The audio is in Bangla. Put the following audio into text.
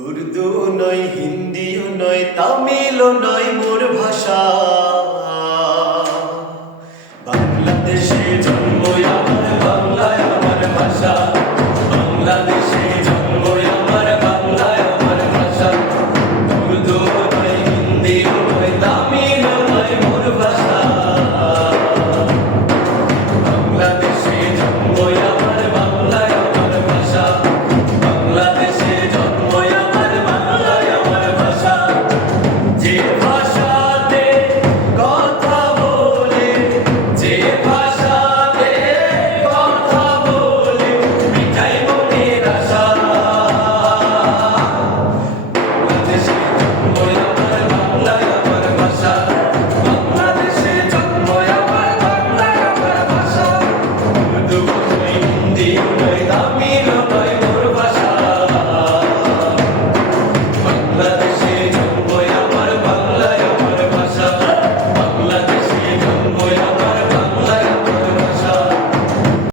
উর্দু নয় হিন্দিও নয় তামিলও নয়